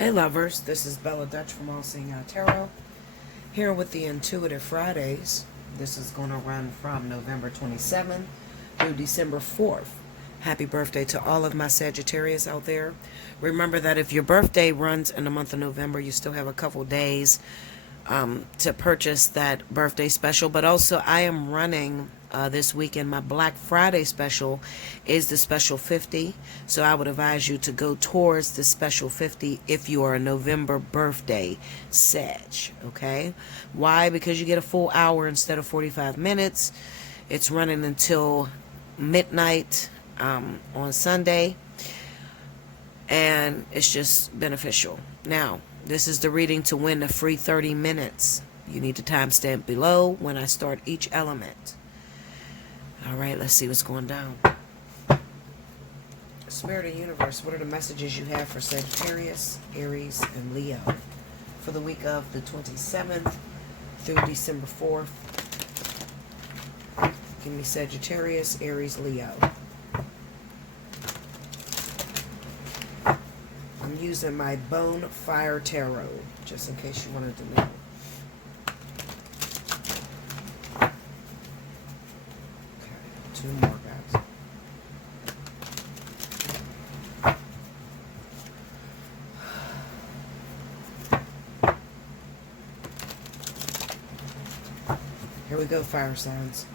Hey lovers, this is Bella Dutch from Allseeingeyetarot, here with the Intuitive Fridays. This is going to run from November 27th through December 4th. Happy birthday to all of my Sagittarius out there. Remember that if your birthday runs in the month of November, you still have a couple days to purchase that birthday special. But also, I am running this weekend. My Black Friday special is the special 50. So I would advise you to go towards the special 50 if you are a November birthday Sag. Okay? Why? Because you get a full hour instead of 45 minutes. It's running until midnight on Sunday. And it's just beneficial. Now, this is the reading to win the free 30 minutes. You need to timestamp below when I start each element. All right, let's see what's going down. Spirit of the Universe, what are the messages you have for Sagittarius, Aries, and Leo for the week of the 27th through December 4th? Give me Sagittarius, Aries, Leo. I'm using my Bone Fire Tarot, just in case you wanted to know. Okay, two more, guys. Here we go, fire signs.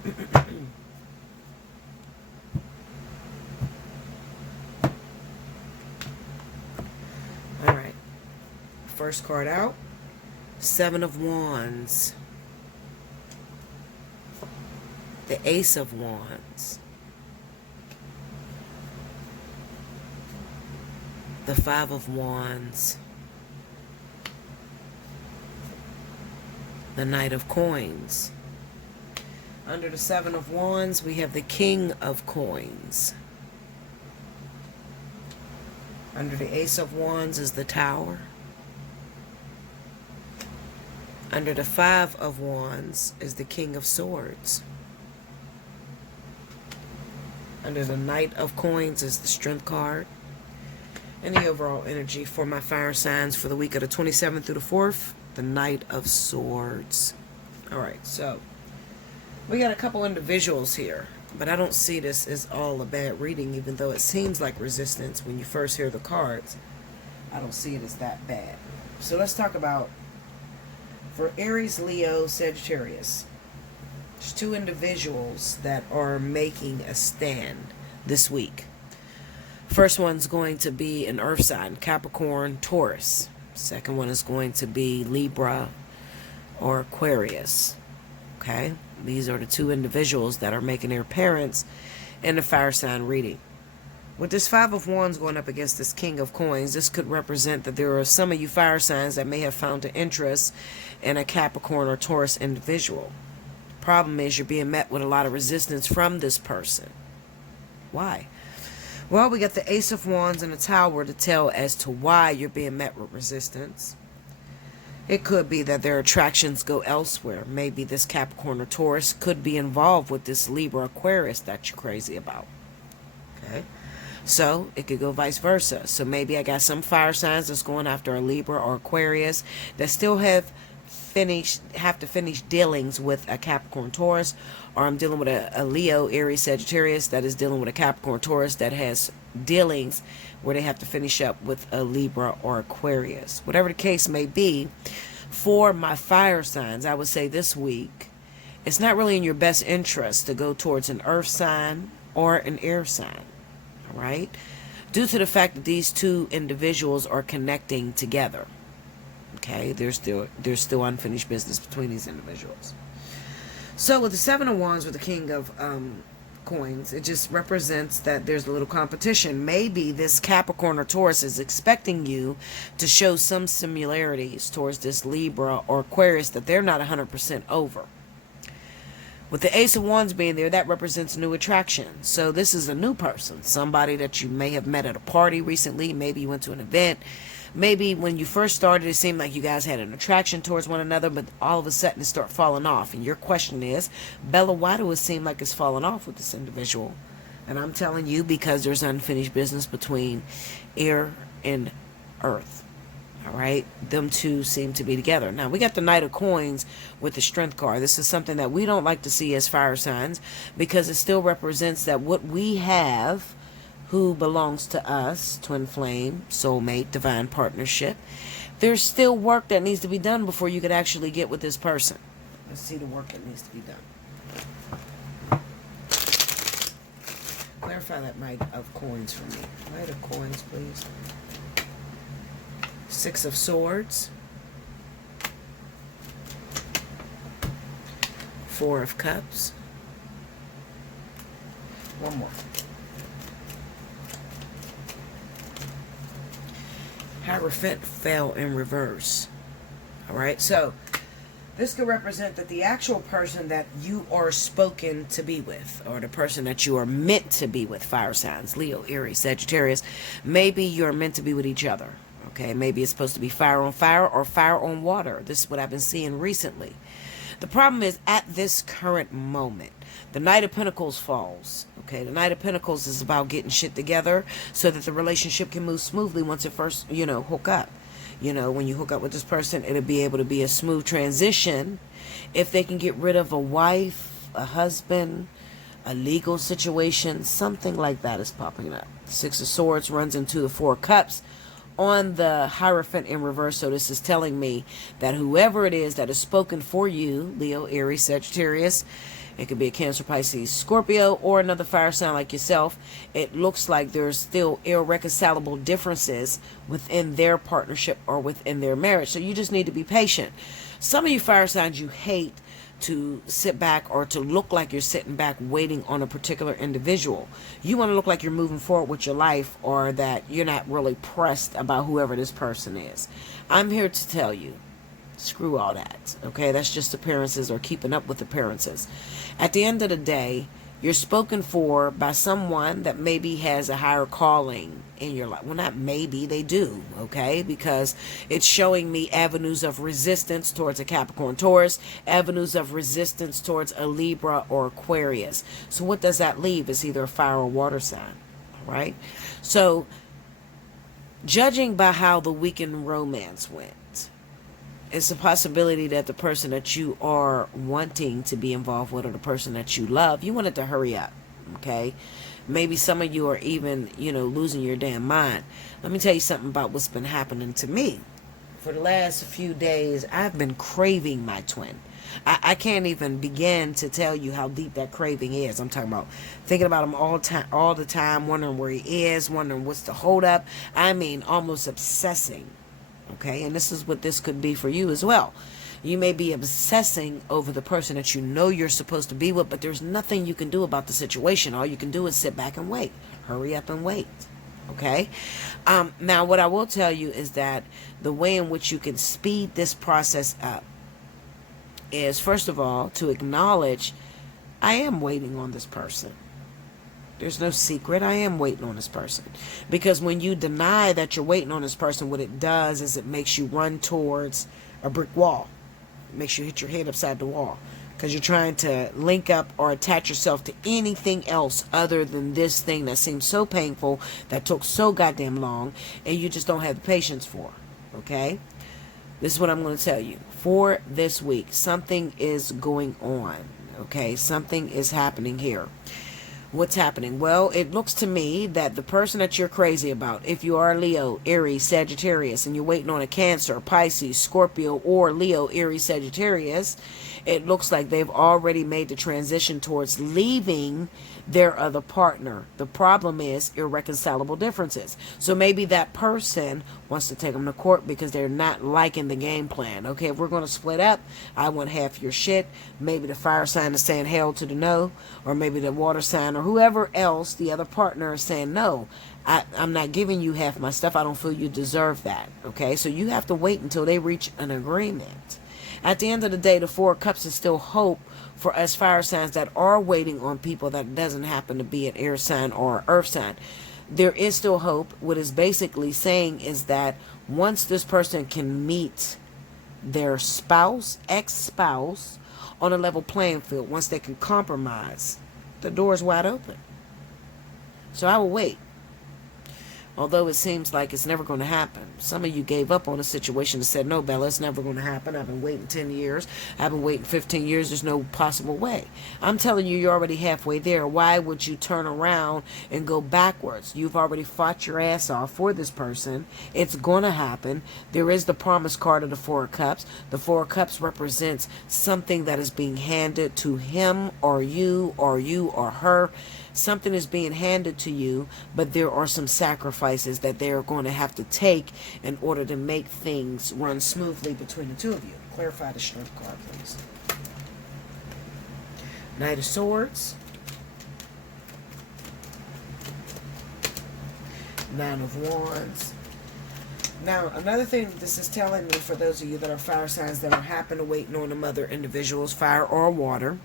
First card out, Seven of Wands, the Ace of Wands, the Five of Wands, the Knight of Coins. Under the Seven of Wands, we have the King of Coins. Under the Ace of Wands is the Tower. Under the Five of Wands is the King of Swords. Under the Knight of Coins is the Strength card. And the overall energy for my fire signs for the week of the 27th through the 4th, the Knight of Swords. Alright, so we got a couple individuals here, but I don't see this as all a bad reading, even though it seems like resistance when you first hear the cards. I don't see it as that bad. So let's talk about for Aries, Leo, Sagittarius. There's two individuals that are making a stand this week. First one's going to be an earth sign, Capricorn, Taurus. Second one is going to be Libra or Aquarius. Okay? These are the two individuals that are making their appearance in the fire sign reading. With this Five of Wands going up against this King of Coins, this could represent that there are some of you fire signs that may have found an interest in a Capricorn or Taurus individual. The problem is you're being met with a lot of resistance from this person. Why? Well, we got the Ace of Wands and the Tower to tell as to why you're being met with resistance. It could be that their attractions go elsewhere. Maybe this Capricorn or Taurus could be involved with this Libra Aquarius that you're crazy about. Okay? So, it could go vice versa. So, maybe I got some fire signs that's going after a Libra or Aquarius that still have to finish dealings with a Capricorn Taurus, or I'm dealing with a Leo, Aries, Sagittarius that is dealing with a Capricorn Taurus that has dealings where they have to finish up with a Libra or Aquarius. Whatever the case may be, for my fire signs, I would say this week, it's not really in your best interest to go towards an earth sign or an air sign. Right? Due to the fact that these two individuals are connecting together. Okay? There's still unfinished business between these individuals. So with the Seven of Wands with the King of Coins, it just represents that there's a little competition. Maybe this Capricorn or Taurus is expecting you to show some similarities towards this Libra or Aquarius that they're not 100% over. With the Ace of Wands being there, that represents new attraction. So this is a new person. Somebody that you may have met at a party recently. Maybe you went to an event. Maybe when you first started, it seemed like you guys had an attraction towards one another, but all of a sudden it started falling off. And your question is, Bella, why do it seem like it's falling off with this individual? And I'm telling you, because there's unfinished business between air and earth. All right, them two seem to be together. Now we got the Knight of Coins with the Strength card. This is something that we don't like to see as fire signs, because it still represents that what we have, who belongs to us, twin flame, soulmate, divine partnership, there's still work that needs to be done before you could actually get with this person. Let's see the work that needs to be done. Clarify that Knight of Coins for me. Knight of Coins, please. Six of Swords. Four of Cups. One more. Hierophant fell in reverse. All right, so this could represent that the actual person that you are spoken to be with, or the person that you are meant to be with, fire signs, Leo, Aries, Sagittarius, maybe you're meant to be with each other. Okay, maybe it's supposed to be fire on fire or fire on water. This is what I've been seeing recently. The problem is, at this current moment, the Knight of Pentacles falls. Okay, the Knight of Pentacles is about getting shit together so that the relationship can move smoothly once it first, hook up. When you hook up with this person, it'll be able to be a smooth transition if they can get rid of a wife, a husband, a legal situation, something like that is popping up. Six of Swords runs into the Four of Cups on the Hierophant in reverse. So this is telling me that whoever it is that is spoken for you, Leo, Aries, Sagittarius, it could be a Cancer, Pisces, Scorpio, or another fire sign like yourself. It looks like there's still irreconcilable differences within their partnership or within their marriage. So you just need to be patient. Some of you fire signs, you hate to sit back or to look like you're sitting back waiting on a particular individual. You want to look like you're moving forward with your life, or that you're not really pressed about whoever this person is. I'm here to tell you, screw all that. Okay, that's just appearances or keeping up with appearances. At the end of the day, you're spoken for by someone that maybe has a higher calling in your life. Well, not maybe, they do, okay? Because it's showing me avenues of resistance towards a Capricorn, Taurus, avenues of resistance towards a Libra or Aquarius. So what does that leave? It's either a fire or water sign, right? So judging by how the weekend romance went, it's a possibility that the person that you are wanting to be involved with, or the person that you love, you want it to hurry up, okay? Maybe some of you are even, losing your damn mind. Let me tell you something about what's been happening to me. For the last few days, I've been craving my twin. I can't even begin to tell you how deep that craving is. I'm talking about thinking about him all the time, wondering where he is, wondering what's the holdup. I mean, almost obsessing. Okay, and this is what this could be for you as well. You may be obsessing over the person that you know you're supposed to be with, but there's nothing you can do about the situation. All you can do is sit back and wait. Hurry up and wait. Okay? Now, what I will tell you is that the way in which you can speed this process up is, first of all, to acknowledge, I am waiting on this person. There's no secret. I am waiting on this person. Because when you deny that you're waiting on this person, what it does is it makes you run towards a brick wall. It makes you hit your head upside the wall. Because you're trying to link up or attach yourself to anything else other than this thing that seems so painful, that took so goddamn long, and you just don't have the patience for. Okay? This is what I'm going to tell you. For this week, something is going on. Okay? Something is happening here. What's happening? Well, it looks to me that the person that you're crazy about, if you are Leo, Aries, Sagittarius, and you're waiting on a Cancer, Pisces, Scorpio, or Leo, Aries, Sagittarius, it looks like they've already made the transition towards leaving their other partner. The problem is irreconcilable differences. So maybe that person wants to take them to court because they're not liking the game plan. Okay, if we're going to split up, I want half your shit. Maybe the fire sign is saying hell to the no, or maybe the water sign or whoever else, the other partner, is saying no. I'm not giving you half my stuff. I don't feel you deserve that. Okay, so you have to wait until they reach an agreement. At the end of the day, the Four of Cups is still hope for us fire signs that are waiting on people that doesn't happen to be an air sign or earth sign. There is still hope. What it's basically saying is that once this person can meet their spouse, ex-spouse, on a level playing field, once they can compromise, the door is wide open. So I will wait. Although it seems like it's never going to happen. Some of you gave up on a situation and said, no, Bella, it's never going to happen. I've been waiting 10 years. I've been waiting 15 years. There's no possible way. I'm telling you, you're already halfway there. Why would you turn around and go backwards? You've already fought your ass off for this person. It's going to happen. There is the promise card of the Four of Cups. The Four of Cups represents something that is being handed to him or you or her. Something is being handed to you, but there are some sacrifices that they're going to have to take in order to make things run smoothly between the two of you. Clarify the strength card, please. Knight of Swords. Nine of Wands. Now, another thing this is telling me, for those of you that are fire signs that are happen to waiting on them other individuals, fire or water,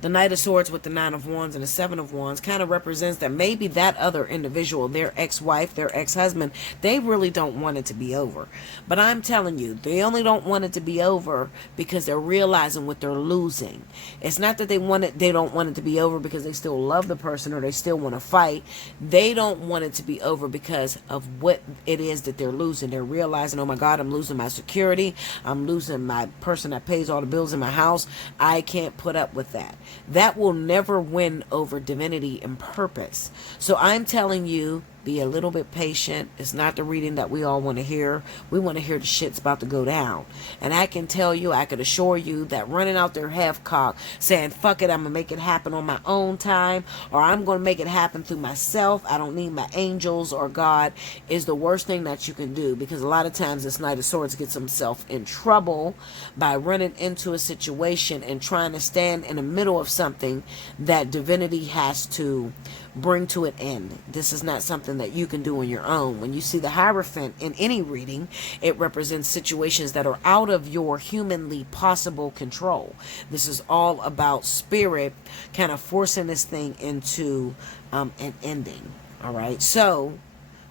the Knight of Swords with the Nine of Wands and the Seven of Wands kind of represents that maybe that other individual, their ex-wife, their ex-husband, they really don't want it to be over. But I'm telling you, they only don't want it to be over because they're realizing what they're losing. It's not that they don't want it to be over because they still love the person or they still want to fight. They don't want it to be over because of what it is that they're losing. They're realizing, oh my God, I'm losing my security. I'm losing my person that pays all the bills in my house. I can't put up with that. That will never win over divinity and purpose. So I'm telling you, be a little bit patient. It's not the reading that we all want to hear. We want to hear the shit's about to go down. And I can tell you, I can assure you that running out there half-cocked, saying, fuck it, I'm going to make it happen on my own time, or I'm going to make it happen through myself, I don't need my angels or God, is the worst thing that you can do. Because a lot of times this Knight of Swords gets himself in trouble by running into a situation and trying to stand in the middle of something that divinity has to bring to an end. This is not something that you can do on your own. When you see the Hierophant in any reading, it represents situations that are out of your humanly possible control. This is all about spirit kind of forcing this thing into an ending. All right. So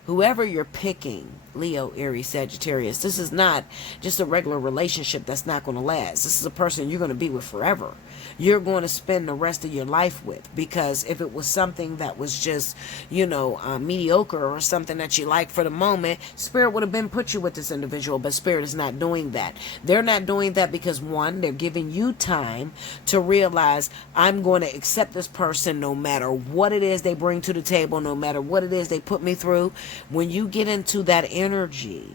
whoever you're picking, Leo, Aries, Sagittarius, this is not just a regular relationship that's not going to last. This is a person you're going to be with forever. You're going to spend the rest of your life with, because if it was something that was just, mediocre or something that you like for the moment, Spirit would have been put you with this individual, but Spirit is not doing that. They're not doing that because, one, they're giving you time to realize, I'm going to accept this person no matter what it is they bring to the table, no matter what it is they put me through. When you get into that energy,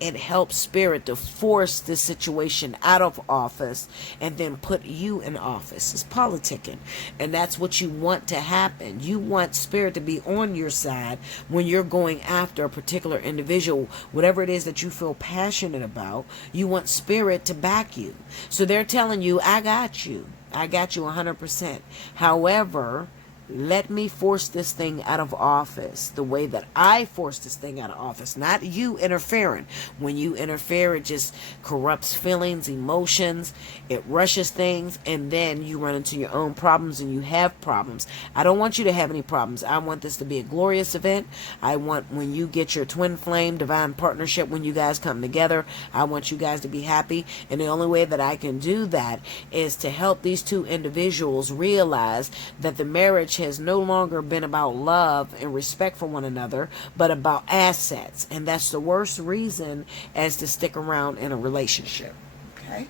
it helps Spirit to force this situation out of office and then put you in office. It's politicking. And that's what you want to happen. You want Spirit to be on your side when you're going after a particular individual. Whatever it is that you feel passionate about, you want Spirit to back you. So they're telling you, I got you. I got you 100%. However, let me force this thing out of office the way that I force this thing out of office, not you interfering. When you interfere, it just corrupts feelings, emotions, it rushes things, and then you run into your own problems and you have problems. I don't want you to have any problems. I want this to be a glorious event. I want, when you get your twin flame, divine partnership, when you guys come together, I want you guys to be happy. And the only way that I can do that is to help these two individuals realize that the marriage has no longer been about love and respect for one another, but about assets. And that's the worst reason as to stick around in a relationship. Okay?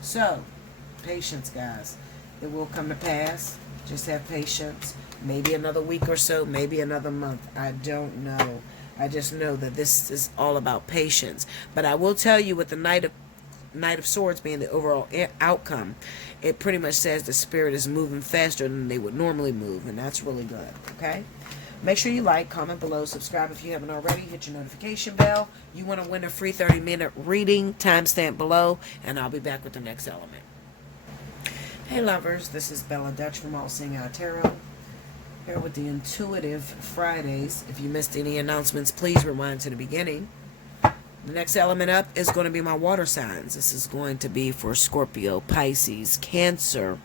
So, patience, guys. It will come to pass. Just have patience. Maybe another week or so, maybe another month. I don't know. I just know that this is all about patience. But I will tell you, with the Knight of Swords being the overall outcome, it pretty much says the Spirit is moving faster than they would normally move, and that's really good. Okay? Make sure you like, comment below, subscribe if you haven't already, hit your notification bell. You want to win a free 30-minute reading, timestamp below, and I'll be back with the next element. Hey lovers, this is Bella Dutch from Allseeingeyetarot, here with the Intuitive Fridays. If you missed any announcements, please rewind to the beginning. The next element up is going to be my water signs. This is going to be for Scorpio, Pisces, Cancer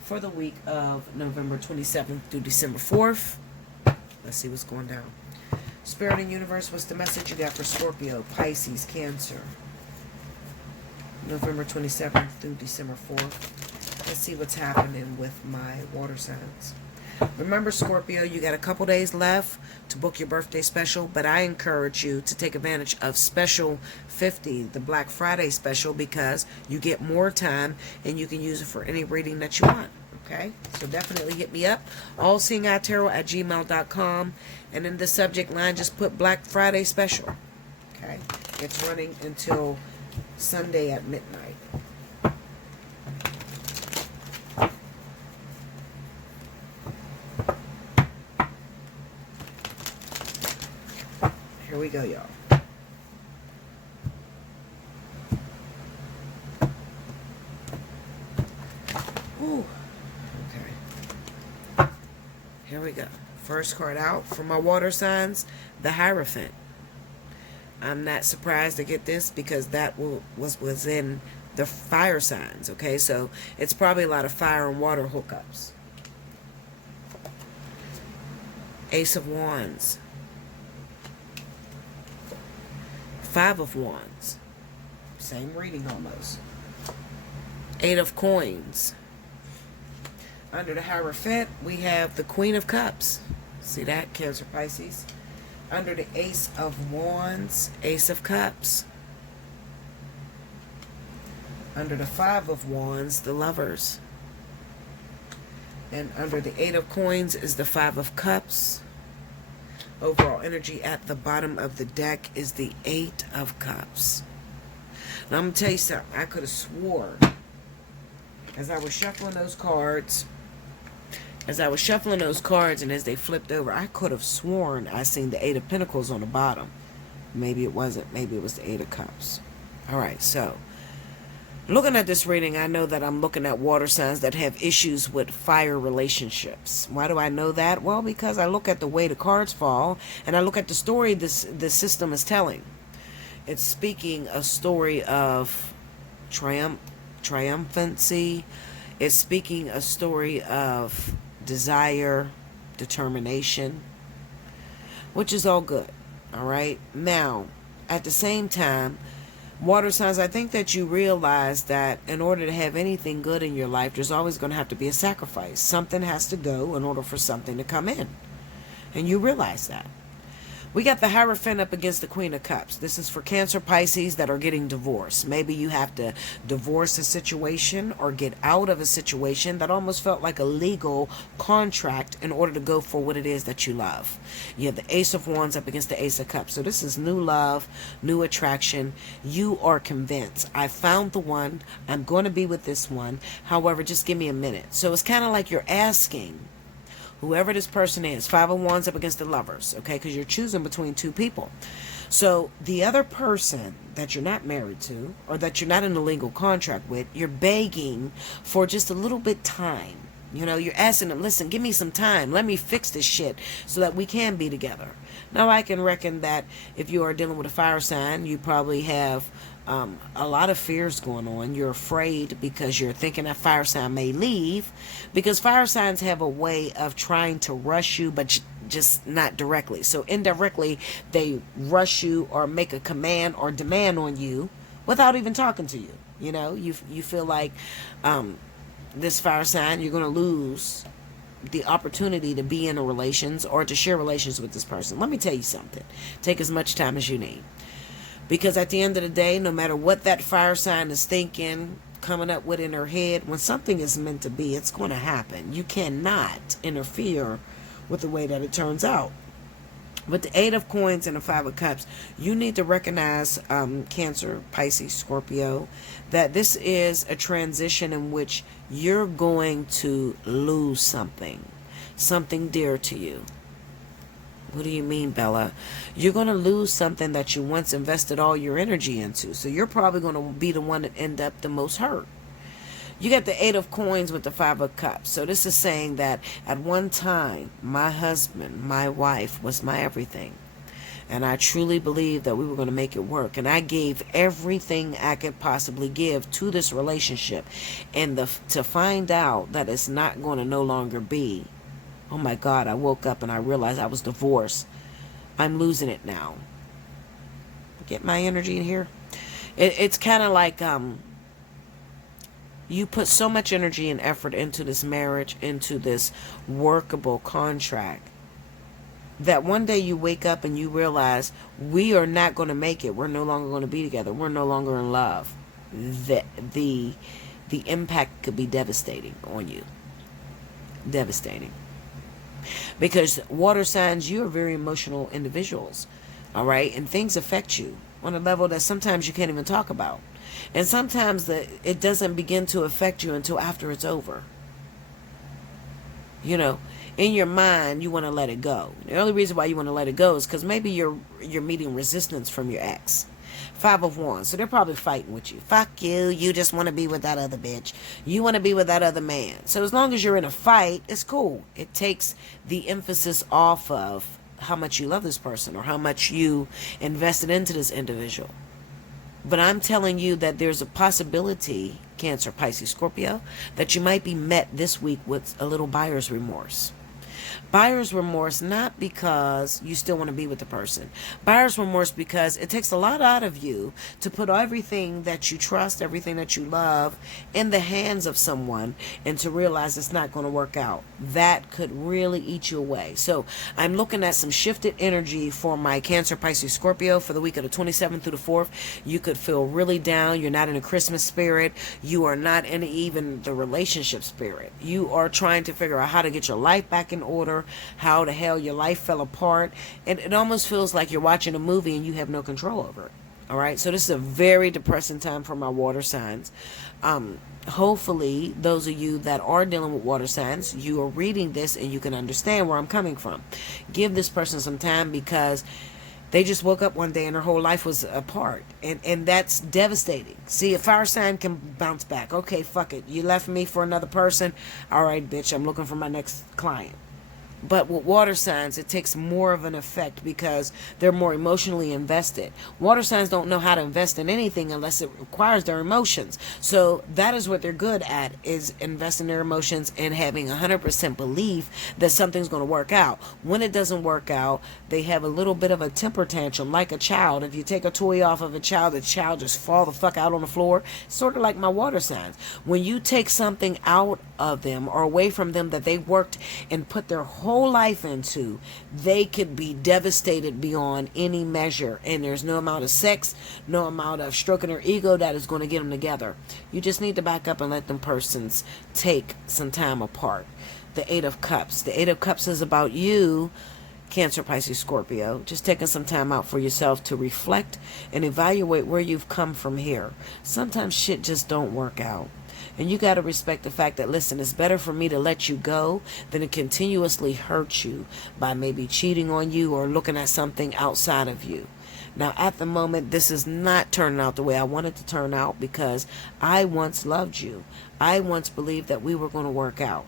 for the week of November 27th through December 4th. Let's see what's going down. Spirit and Universe, what's the message you got for Scorpio, Pisces, Cancer, November 27th through December 4th? Let's see what's happening with my water signs. Remember, Scorpio, you got a couple days left to book your birthday special, but I encourage you to take advantage of Special 50, the Black Friday special, because you get more time and you can use it for any reading that you want. Okay, so definitely hit me up, allseeingeyetarot@gmail.com, and in the subject line just put Black Friday special. Okay, it's running until Sunday at midnight. Here we go, y'all. Ooh. Okay. Here we go. First card out for my water signs, the Hierophant. I'm not surprised to get this because that was in the fire signs. Okay, so it's probably a lot of fire and water hookups. Ace of Wands. Five of Wands. Same reading almost. Eight of Coins. Under the Hierophant, we have the Queen of Cups. See that? Cancer, Pisces. Under the Ace of Wands, Ace of Cups. Under the Five of Wands, the Lovers. And under the Eight of Coins is the Five of Cups. Overall energy at the bottom of the deck is the Eight of Cups. Now I'm going to tell you something. I could have swore as I was shuffling those cards, and as they flipped over, I could have sworn I seen the Eight of Pentacles on the bottom. Maybe it wasn't. Maybe it was the Eight of Cups. Alright, so looking at this reading, I know that I'm looking at water signs that have issues with fire relationships. Why do I know that? Well, because I look at the way the cards fall, and I look at the story this system is telling. It's speaking a story of triumphancy. It's speaking a story of desire, determination, which is all good. All right. Now, at the same time, water signs, I think that you realize that in order to have anything good in your life, there's always going to have to be a sacrifice. Something has to go in order for something to come in. And you realize that. We got the Hierophant up against the Queen of Cups. This is for Cancer, Pisces that are getting divorced. Maybe you have to divorce a situation or get out of a situation that almost felt like a legal contract in order to go for what it is that you love. You have the Ace of Wands up against the Ace of Cups. So this is new love, new attraction. You are convinced. I found the one. I'm going to be with this one. However, just give me a minute. So it's kind of like you're asking whoever this person is, Five of Wands up against the Lovers, okay? Because you're choosing between two people. So the other person that you're not married to or that you're not in a legal contract with, you're begging for just a little bit time. You know, you're asking them, listen, give me some time. Let me fix this shit so that we can be together. Now, I can reckon that if you are dealing with a fire sign, you probably have a lot of fears going on. You're afraid because you're thinking that fire sign may leave, because fire signs have a way of trying to rush you, but just not directly. So indirectly, they rush you or make a command or demand on you without even talking to you. You know, you feel like this fire sign, you're going to lose the opportunity to be in a relations or to share relations with this person. Let me tell you something. Take as much time as you need. Because at the end of the day, no matter what that fire sign is thinking, coming up with in her head, when something is meant to be, it's going to happen. You cannot interfere with the way that it turns out. With the Eight of Coins and the Five of Cups, you need to recognize, Cancer, Pisces, Scorpio, that this is a transition in which you're going to lose something dear to you. What do you mean, Bella? You're going to lose something that you once invested all your energy into. So you're probably going to be the one that end up the most hurt. You got the Eight of Coins with the Five of Cups. So this is saying that at one time, my husband, my wife, was my everything. And I truly believed that we were going to make it work. And I gave everything I could possibly give to this relationship. And to find out that it's not going to no longer be. Oh my God, I woke up and I realized I was divorced. I'm losing it now. Get my energy in here. It's kind of like, You put so much energy and effort into this marriage, into this workable contract, that one day you wake up and you realize we are not going to make it. We're no longer going to be together. We're no longer in love. The impact could be devastating on you. Devastating. Because water signs, you are very emotional individuals. All right? And things affect you on a level that sometimes you can't even talk about. And sometimes it doesn't begin to affect you until after it's over. You know, in your mind, you want to let it go. The only reason why you want to let it go is because maybe you're meeting resistance from your ex. 5 of Wands. So they're probably fighting with you. Fuck you. You just want to be with that other bitch. You want to be with that other man. So as long as you're in a fight, it's cool. It takes the emphasis off of how much you love this person or how much you invested into this individual. But I'm telling you that there's a possibility, Cancer, Pisces, Scorpio, that you might be met this week with a little buyer's remorse. Buyer's remorse, not because you still want to be with the person. Buyer's remorse because it takes a lot out of you to put everything that you trust, everything that you love in the hands of someone and to realize it's not going to work out. That could really eat you away. So I'm looking at some shifted energy for my Cancer, Pisces, Scorpio for the week of the 27th through the 4th. You could feel really down. You're not in a Christmas spirit. You are not in even the relationship spirit. You are trying to figure out how to get your life back in order, how the hell your life fell apart, and it almost feels like you're watching a movie and you have no control over it. All right, so this is a very depressing time for my water signs. Hopefully those of you that are dealing with water signs, you are reading this and you can understand where I'm coming from. Give this person some time because they just woke up one day and their whole life was apart. And that's devastating. See, a fire sign can bounce back. Okay, fuck it. You left me for another person. All right, bitch, I'm looking for my next client. But with water signs, it takes more of an effect because they're more emotionally invested. Water signs don't know how to invest in anything unless it requires their emotions. So that is what they're good at, is investing their emotions and having 100% belief that something's going to work out. When it doesn't work out, they have a little bit of a temper tantrum, like a child. If you take a toy off of a child, the child just fall the fuck out on the floor. Sort of like my water signs. When you take something out of them or away from them that they worked and put their whole life into, they could be devastated beyond any measure, and there's no amount of sex, no amount of stroking their ego that is going to get them together. You just need to back up and let them persons take some time apart. The 8 of Cups. The 8 of Cups is about you, Cancer, Pisces, Scorpio, just taking some time out for yourself to reflect and evaluate where you've come from here. Sometimes shit just don't work out. And you got to respect the fact that, listen, it's better for me to let you go than to continuously hurt you by maybe cheating on you or looking at something outside of you. Now, at the moment, this is not turning out the way I wanted to turn out because I once loved you. I once believed that we were going to work out.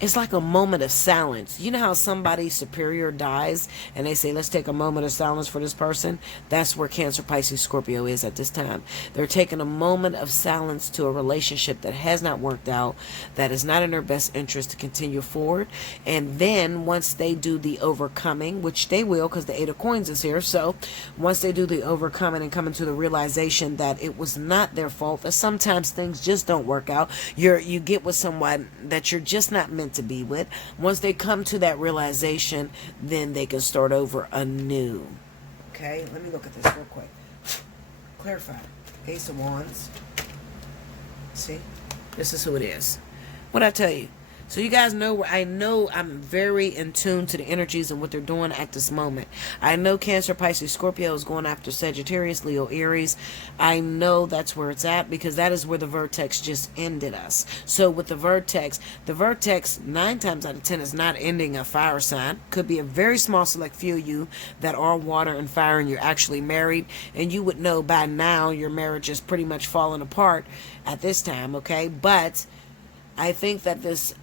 It's like a moment of silence. You know how somebody superior dies and they say, let's take a moment of silence for this person? That's where Cancer, Pisces, Scorpio is at this time. They're taking a moment of silence to a relationship that has not worked out, that is not in their best interest to continue forward. And then once they do the overcoming, which they will because the 8 of Coins is here. So once they do the overcoming and coming to the realization that it was not their fault, that sometimes things just don't work out. You get with someone that you're just not meant to be with. Once they come to that realization, then they can start over anew. Okay, let me look at this real quick. Clarify. Ace of Wands. See? This is who it is. What'd I tell you? So you guys know, I know I'm very in tune to the energies and what they're doing at this moment. I know Cancer, Pisces, Scorpio is going after Sagittarius, Leo, Aries. I know that's where it's at because that is where the vertex just ended us. So with the vertex 9 times out of 10 is not ending a fire sign. Could be a very small select few of you that are water and fire and you're actually married. And you would know by now your marriage is pretty much falling apart at this time, okay? But I think that this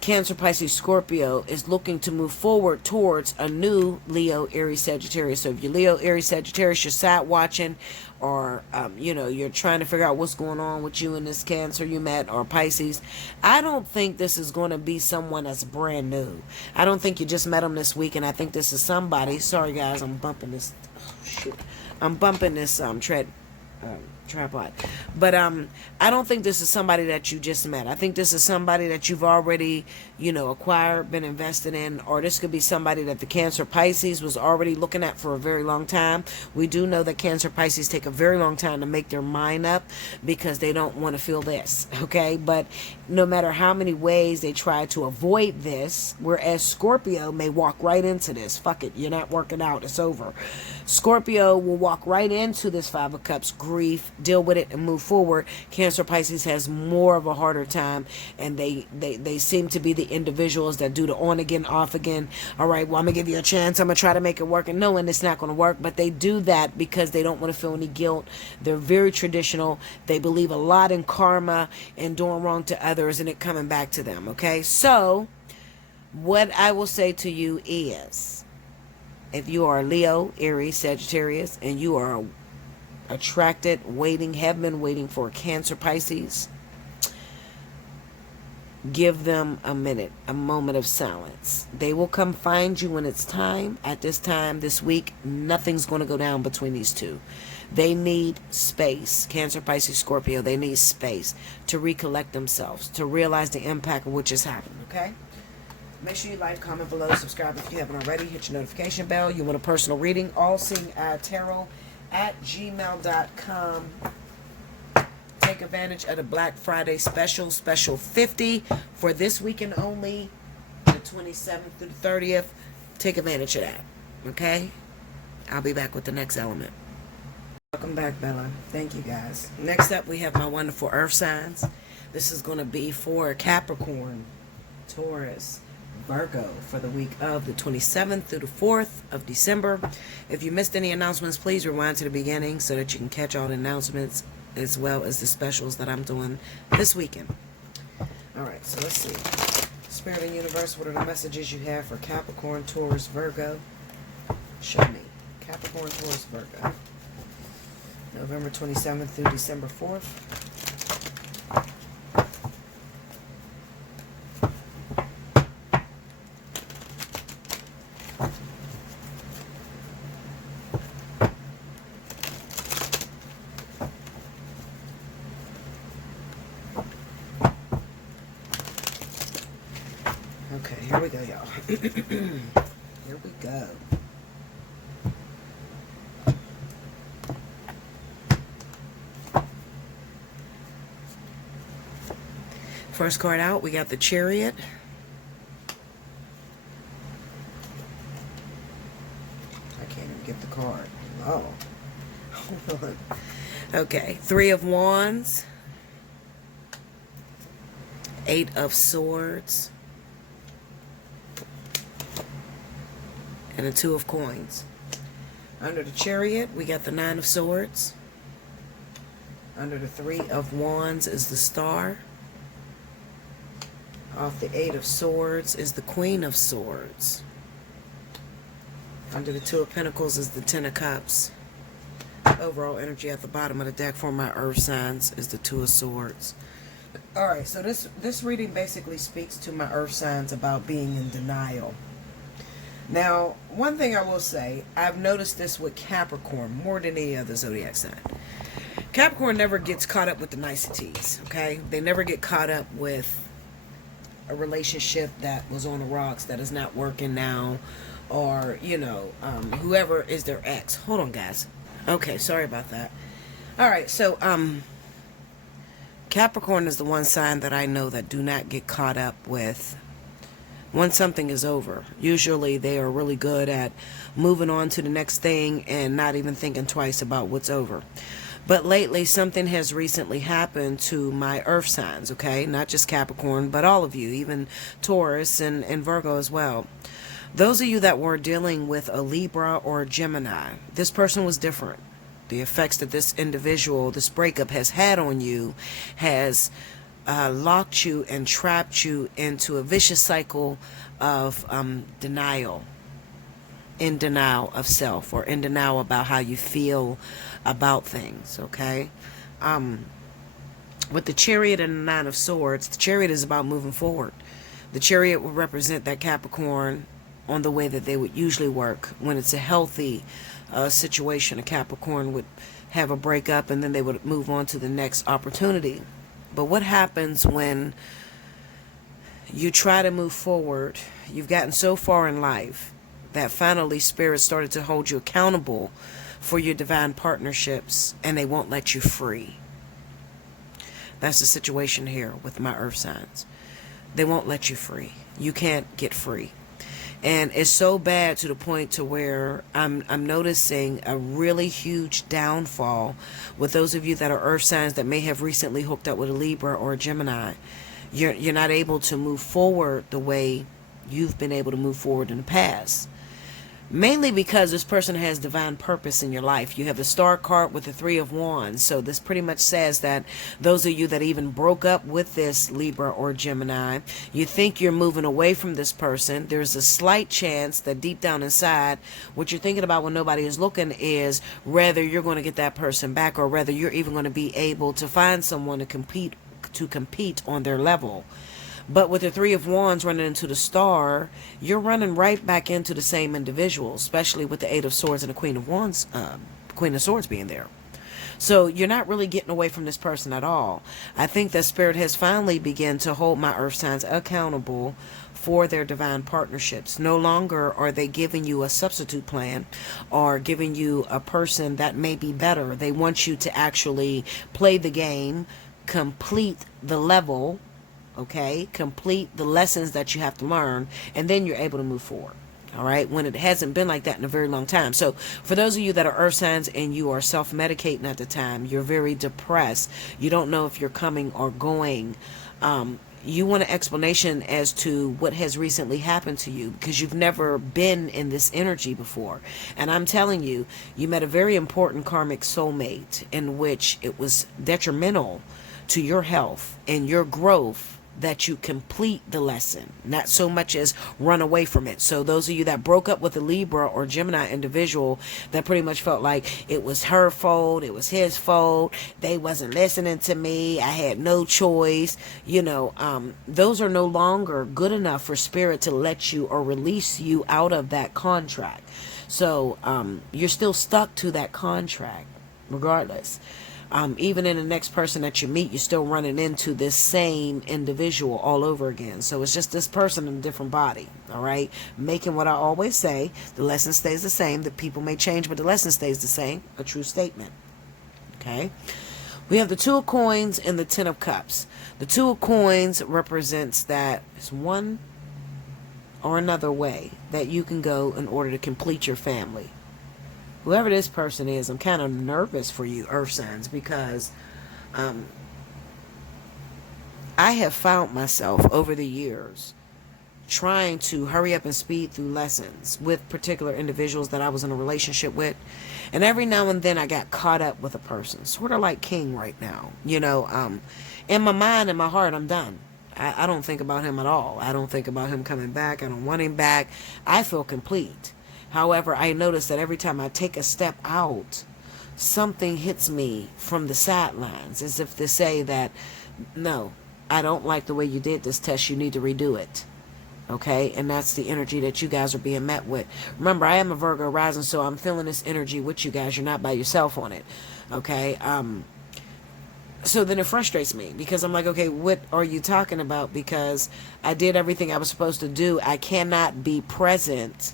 Cancer, Pisces, Scorpio is looking to move forward towards a new Leo, Aries, Sagittarius. So if you're Leo, Aries, Sagittarius, you're side watching or, you're trying to figure out what's going on with you and this Cancer you met or Pisces. I don't think this is going to be someone that's brand new. I don't think you just met them this week, and I think this is somebody. Sorry, guys, I'm bumping this. Oh, shit. I'm bumping this tripod. But I don't think this is somebody that you just met. I think this is somebody that you've already, acquired, been invested in, or this could be somebody that the Cancer Pisces was already looking at for a very long time. We do know that Cancer Pisces take a very long time to make their mind up because they don't want to feel this, okay? But no matter how many ways they try to avoid this, whereas Scorpio may walk right into this. Fuck it, you're not working out, it's over. Scorpio will walk right into this Five of Cups, grief, deal with it, and move forward. Cancer Pisces has more of a harder time, and they seem to be the individuals that do the on again, off again. All right, well, I'm going to give you a chance. I'm going to try to make it work, and knowing it's not going to work, but they do that because they don't want to feel any guilt. They're very traditional. They believe a lot in karma and doing wrong to others and it coming back to them, okay? So, what I will say to you is, if you are Leo, Aries, Sagittarius, and you are attracted, have been waiting for a Cancer Pisces, give them a minute, a moment of silence. They will come find you when it's time. At this time, this week, nothing's going to go down between these two. They need space. Cancer, Pisces, Scorpio, they need space to recollect themselves, to realize the impact of what just happened, okay? Make sure you like, comment below, subscribe if you haven't already. Hit your notification bell. You want a personal reading? Allseeingeyetarot@gmail.com. Take advantage of the Black Friday special 50 for this weekend only, the 27th through the 30th. Take advantage of that, okay? I'll be back with the next element. Welcome back, Bella. Thank you, guys. Next up, we have my wonderful earth signs. This is going to be for Capricorn, Taurus, Virgo for the week of the 27th through the 4th of December. If you missed any announcements, please rewind to the beginning so that you can catch all the announcements as well as the specials that I'm doing this weekend. Alright, so let's see. Spirit and Universe, what are the messages you have for Capricorn, Taurus, Virgo? Show me. Capricorn, Taurus, Virgo. November 27th through December 4th. Okay, here we go, y'all. Here we go. First card out, we got the Chariot. I can't even get the card. Oh. Hold on. Okay, Three of Wands. Eight of Swords. And a Two of Coins. Under the Chariot, we got the Nine of Swords. Under the Three of Wands is the Star. Off the Eight of Swords is the Queen of Swords. Under the Two of Pentacles is the Ten of Cups. Overall energy at the bottom of the deck for my earth signs is the Two of Swords. Alright, so this reading basically speaks to my earth signs about being in denial. Now, one thing I will say, I've noticed this with Capricorn more than any other zodiac sign. Capricorn never gets caught up with the niceties, okay? They never get caught up with a relationship that was on the rocks that is not working now, or whoever is their ex. Hold on, guys. Okay, sorry about that. All right, so Capricorn is the one sign that I know that do not get caught up with when something is over. Usually they are really good at moving on to the next thing and not even thinking twice about what's over. But lately, something has recently happened to my earth signs, okay? Not just Capricorn, but all of you, even Taurus and Virgo as well. Those of you that were dealing with a Libra or a Gemini, this person was different. The effects that this individual, this breakup has had on you has locked you and trapped you into a vicious cycle of denial. In denial of self, or in denial about how you feel about things, okay? With the Chariot and the Nine of Swords, the Chariot is about moving forward. The Chariot will represent that Capricorn on the way that they would usually work when it's a healthy situation. A Capricorn would have a breakup, and then they would move on to the next opportunity. But what happens when you try to move forward? You've gotten so far in life that finally Spirit started to hold you accountable for your divine partnerships, and they won't let you free. That's the situation here with my earth signs. They won't let you free. You can't get free. And it's so bad to the point to where I'm noticing a really huge downfall with those of you that are earth signs that may have recently hooked up with a Libra or a Gemini. You're not able to move forward the way you've been able to move forward in the past. Mainly because this person has divine purpose in your life. You have the Star card with the Three of Wands. So this pretty much says that those of you that even broke up with this Libra or Gemini, you think you're moving away from this person. There's a slight chance that deep down inside, what you're thinking about when nobody is looking is whether you're going to get that person back, or whether you're even going to be able to find someone to compete on their level. But with the Three of Wands running into the Star, you're running right back into the same individual, especially with the Eight of Swords and the Queen of Wands, Queen of Swords being there. So you're not really getting away from this person at all. I think that Spirit has finally begun to hold my earth signs accountable for their divine partnerships. No longer are they giving you a substitute plan or giving you a person that may be better. They want you to actually play the game, complete the level, okay, complete the lessons that you have to learn, and then you're able to move forward. All right, when it hasn't been like that in a very long time. So for those of you that are earth signs and you are self-medicating at the time, you're very depressed, you don't know if you're coming or going, you want an explanation as to what has recently happened to you, because you've never been in this energy before. And I'm telling you, you met a very important karmic soulmate in which it was detrimental to your health and your growth that you complete the lesson, not so much as run away from it. So those of you that broke up with a Libra or Gemini individual that pretty much felt like it was her fault, it was his fault, they wasn't listening to me, I had no choice, those are no longer good enough for Spirit to let you or release you out of that contract. So you're still stuck to that contract regardless. Even in the next person that you meet, you're still running into this same individual all over again. So it's just this person in a different body, all right? Making what I always say, the lesson stays the same. The people may change, but the lesson stays the same. A true statement, okay? We have the Two of Coins and the Ten of Cups. The Two of Coins represents that it's one or another way that you can go in order to complete your family. Whoever this person is, I'm kind of nervous for you, earth signs, because I have found myself over the years trying to hurry up and speed through lessons with particular individuals that I was in a relationship with. And every now and then I got caught up with a person, sort of like King right now. In my mind and my heart, I'm done. I don't think about him at all. I don't think about him coming back. I don't want him back. I feel complete. However, I notice that every time I take a step out, something hits me from the sidelines, as if to say that, no, I don't like the way you did this test. You need to redo it. Okay? And that's the energy that you guys are being met with. Remember, I am a Virgo rising, so I'm feeling this energy with you guys. You're not by yourself on it. Okay? So then it frustrates me because I'm like, okay, what are you talking about? Because I did everything I was supposed to do. I cannot be present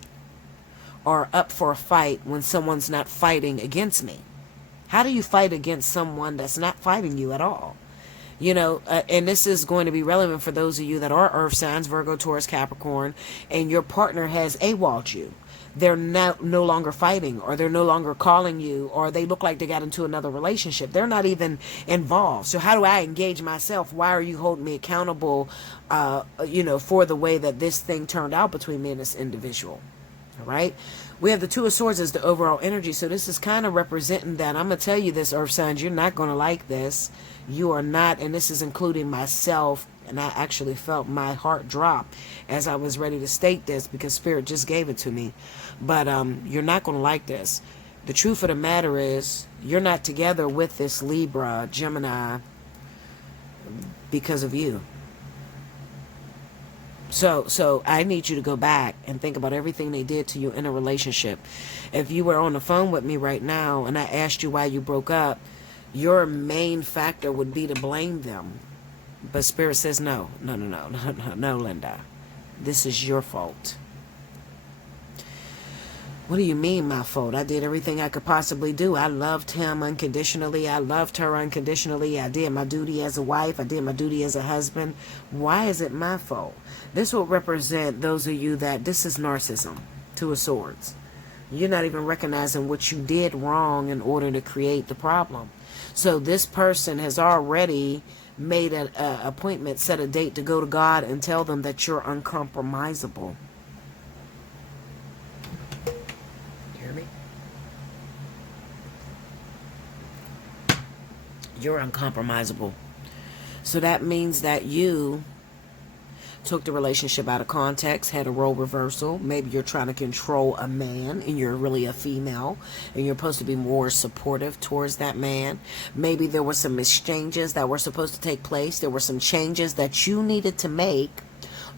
or up for a fight when someone's not fighting against me. How do you fight against someone that's not fighting you at all? And this is going to be relevant for those of you that are earth signs, Virgo, Taurus, Capricorn, and your partner has AWOL'd you. They're no longer fighting, or they're no longer calling you, or they look like they got into another relationship. They're not even involved. So how do I engage myself? Why are you holding me accountable, for the way that this thing turned out between me and this individual? All right. We have the Two of Swords as the overall energy. So this is kind of representing that. I'm going to tell you this, earth signs, you're not going to like this. You are not. And this is including myself. And I actually felt my heart drop as I was ready to state this because Spirit just gave it to me. But you're not going to like this. The truth of the matter is you're not together with this Libra, Gemini, because of you. So I need you to go back and think about everything they did to you in a relationship. If you were on the phone with me right now and I asked you why you broke up, your main factor would be to blame them. But Spirit says no, no, no, no, no, no, no, Linda. This is your fault. What do you mean, my fault? I did everything I could possibly do. I loved him unconditionally. I loved her unconditionally. I did my duty as a wife. I did my duty as a husband. Why is it my fault? This will represent those of you that this is narcissism, Two of Swords. You're not even recognizing what you did wrong in order to create the problem. So this person has already made an appointment, set a date to go to God and tell them that you're uncompromisable. You're uncompromisable. So that means that you took the relationship out of context, had a role reversal. Maybe you're trying to control a man and you're really a female and you're supposed to be more supportive towards that man. Maybe there were some exchanges that were supposed to take place. There were some changes that you needed to make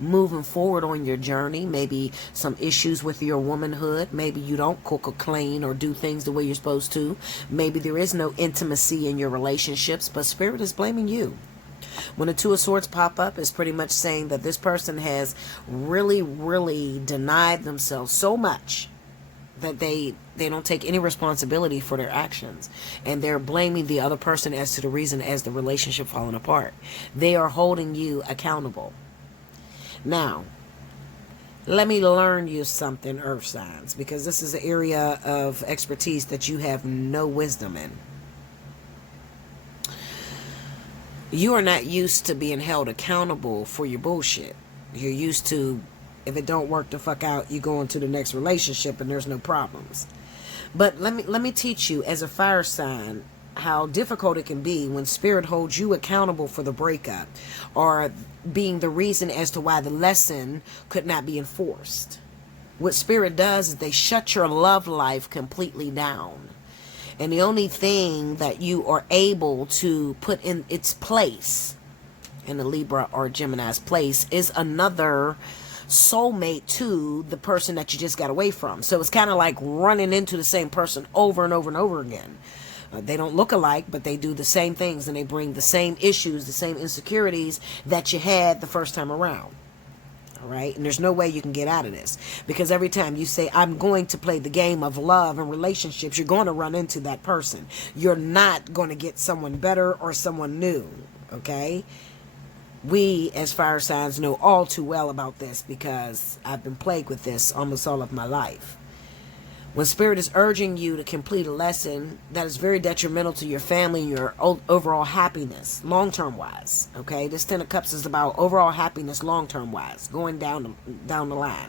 moving forward on your journey. Maybe some issues with your womanhood. Maybe you don't cook or clean or do things the way you're supposed to. Maybe there is no intimacy in your relationships, but Spirit is blaming you. When the Two of Swords pop up, it's pretty much saying that this person has really, really denied themselves so much that they don't take any responsibility for their actions, and they're blaming the other person as to the reason as the relationship falling apart. They are holding you accountable. Now, let me learn you something, earth signs, because this is an area of expertise that you have no wisdom in. You are not used to being held accountable for your bullshit. You're used to, if it don't work the fuck out, you go into the next relationship and there's no problems. But let me teach you as a fire sign how difficult it can be when Spirit holds you accountable for the breakup or being the reason as to why the lesson could not be enforced. What Spirit does is they shut your love life completely down. And the only thing that you are able to put in its place, in the Libra or Gemini's place, is another soulmate to the person that you just got away from. So it's kind of like running into the same person over and over and over again. They don't look alike, but they do the same things and they bring the same issues, the same insecurities that you had the first time around. All right. And there's no way you can get out of this, because every time you say, I'm going to play the game of love and relationships, you're going to run into that person. You're not going to get someone better or someone new. Okay. We as fire signs know all too well about this because I've been plagued with this almost all of my life. When Spirit is urging you to complete a lesson that is very detrimental to your family and your overall happiness, long-term wise, okay? This Ten of Cups is about overall happiness long-term wise, going down the line.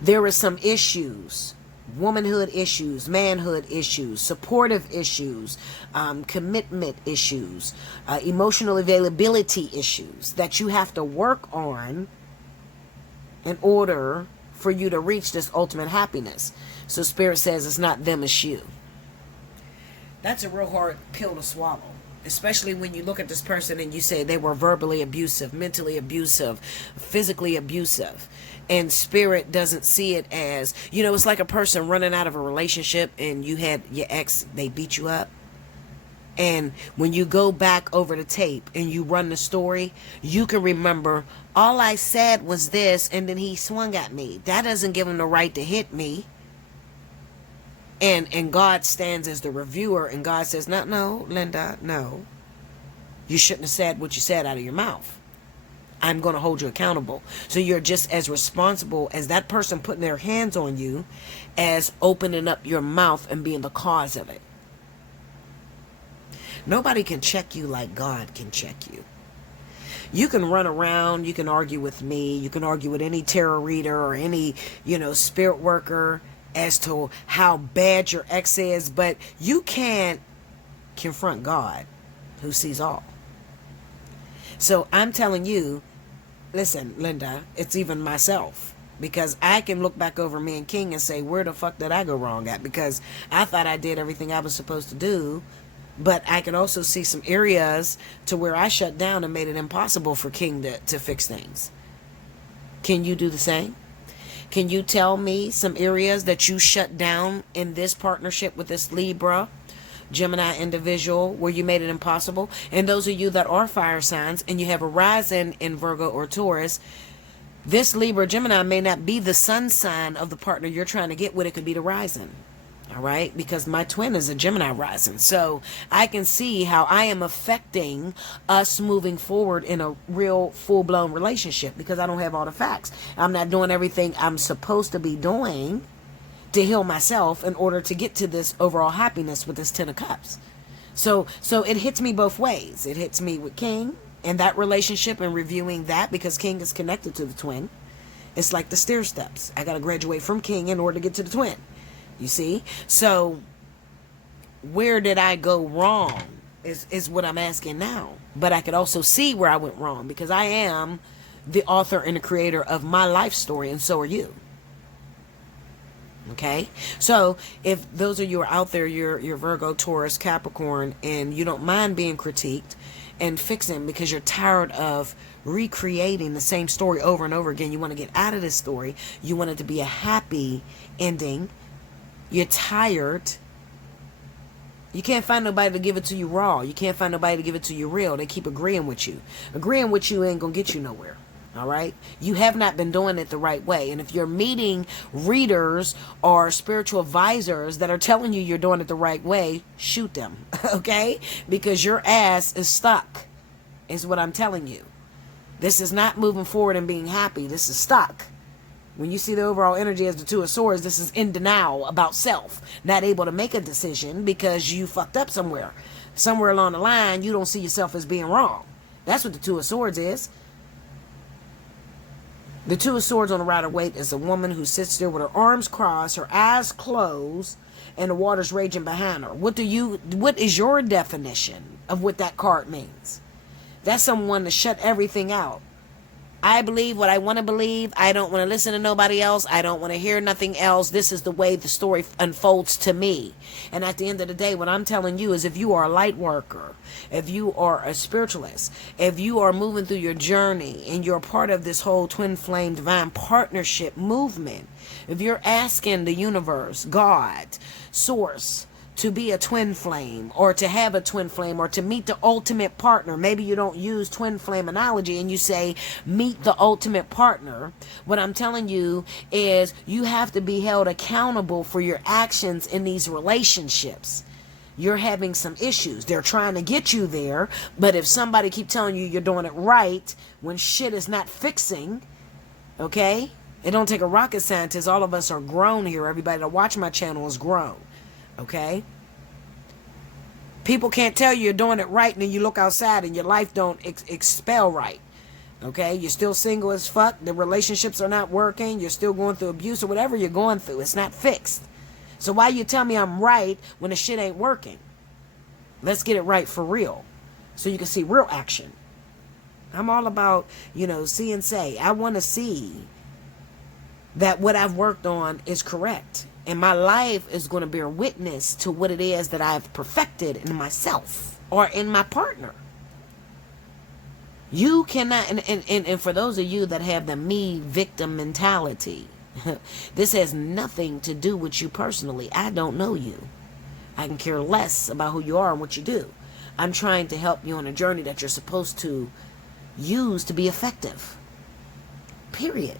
There are some issues, womanhood issues, manhood issues, supportive issues, commitment issues, emotional availability issues that you have to work on in order for you to reach this ultimate happiness. So Spirit says it's not them, it's you. That's a real hard pill to swallow, especially when you look at this person and you say they were verbally abusive, mentally abusive, physically abusive. And Spirit doesn't see it as, it's like a person running out of a relationship and you had your ex, they beat you up. And when you go back over the tape and you run the story, you can remember, all I said was this, and then he swung at me. That doesn't give him the right to hit me. And God stands as the reviewer, and God says, no, Linda, no. You shouldn't have said what you said out of your mouth. I'm going to hold you accountable. So you're just as responsible as that person putting their hands on you as opening up your mouth and being the cause of it. Nobody can check you like God can check you. You can run around, you can argue with me, you can argue with any tarot reader or any, spirit worker as to how bad your ex is, but you can't confront God who sees all. So I'm telling you, listen, Linda, it's even myself. Because I can look back over me and King and say, where the fuck did I go wrong at? Because I thought I did everything I was supposed to do. But I can also see some areas to where I shut down and made it impossible for King to fix things. Can you do the same? Can you tell me some areas that you shut down in this partnership with this Libra, Gemini individual where you made it impossible? And those of you that are fire signs and you have a rising in Virgo or Taurus, this Libra, Gemini may not be the sun sign of the partner you're trying to get with. It could be the rising. All right, because my twin is a Gemini rising. So I can see how I am affecting us moving forward in a real full-blown relationship because I don't have all the facts. I'm not doing everything I'm supposed to be doing to heal myself in order to get to this overall happiness with this 10 of Cups. So it hits me both ways. It hits me with King and that relationship and reviewing that because King is connected to the twin. It's like the stair steps. I got to graduate from King in order to get to the twin. You see? So where did I go wrong is what I'm asking now. But I could also see where I went wrong because I am the author and the creator of my life story, and so are you. Okay? So if those of you are out there, you're Virgo, Taurus, Capricorn, and you don't mind being critiqued and fixing because you're tired of recreating the same story over and over again. You want to get out of this story. You want it to be a happy ending. You're tired. You can't find nobody to give it to you raw. You can't find nobody to give it to you real. They keep agreeing with you. Agreeing with you ain't going to get you nowhere. All right? You have not been doing it the right way. And if you're meeting readers or spiritual advisors that are telling you you're doing it the right way, shoot them. Okay? Because your ass is stuck, is what I'm telling you. This is not moving forward and being happy. This is stuck. When you see the overall energy as the Two of Swords, this is in denial about self. Not able to make a decision because you fucked up somewhere. Somewhere along the line, you don't see yourself as being wrong. That's what the Two of Swords is. The Two of Swords on the Rider-Waite is a woman who sits there with her arms crossed, her eyes closed, and the water's raging behind her. What is your definition of what that card means? That's someone to shut everything out. I believe what I want to believe. I don't want to listen to nobody else. I don't want to hear nothing else. This is the way the story unfolds to me. And at the end of the day, what I'm telling you is if you are a light worker, if you are a spiritualist, if you are moving through your journey and you're part of this whole twin flame divine partnership movement, if you're asking the universe, God, source, to be a twin flame or to have a twin flame or to meet the ultimate partner. Maybe you don't use twin flame analogy and you say meet the ultimate partner. What I'm telling you is you have to be held accountable for your actions in these relationships. You're having some issues. They're trying to get you there, but if somebody keep telling you you're doing it right when shit is not fixing, okay? It don't take a rocket scientist. All of us are grown here. Everybody that watch my channel is grown. Okay? People can't tell you you're doing it right and then you look outside and your life don't expel right. Okay? You're still single as fuck. The relationships are not working. You're still going through abuse or whatever you're going through. It's not fixed. So why you tell me I'm right when the shit ain't working? Let's get it right for real. So you can see real action. I'm all about, see and say. I want to see that what I've worked on is correct. And my life is going to bear witness to what it is that I've perfected in myself or in my partner. You cannot, and for those of you that have the me victim mentality, this has nothing to do with you personally. I don't know you. I can care less about who you are and what you do. I'm trying to help you on a journey that you're supposed to use to be effective. Period.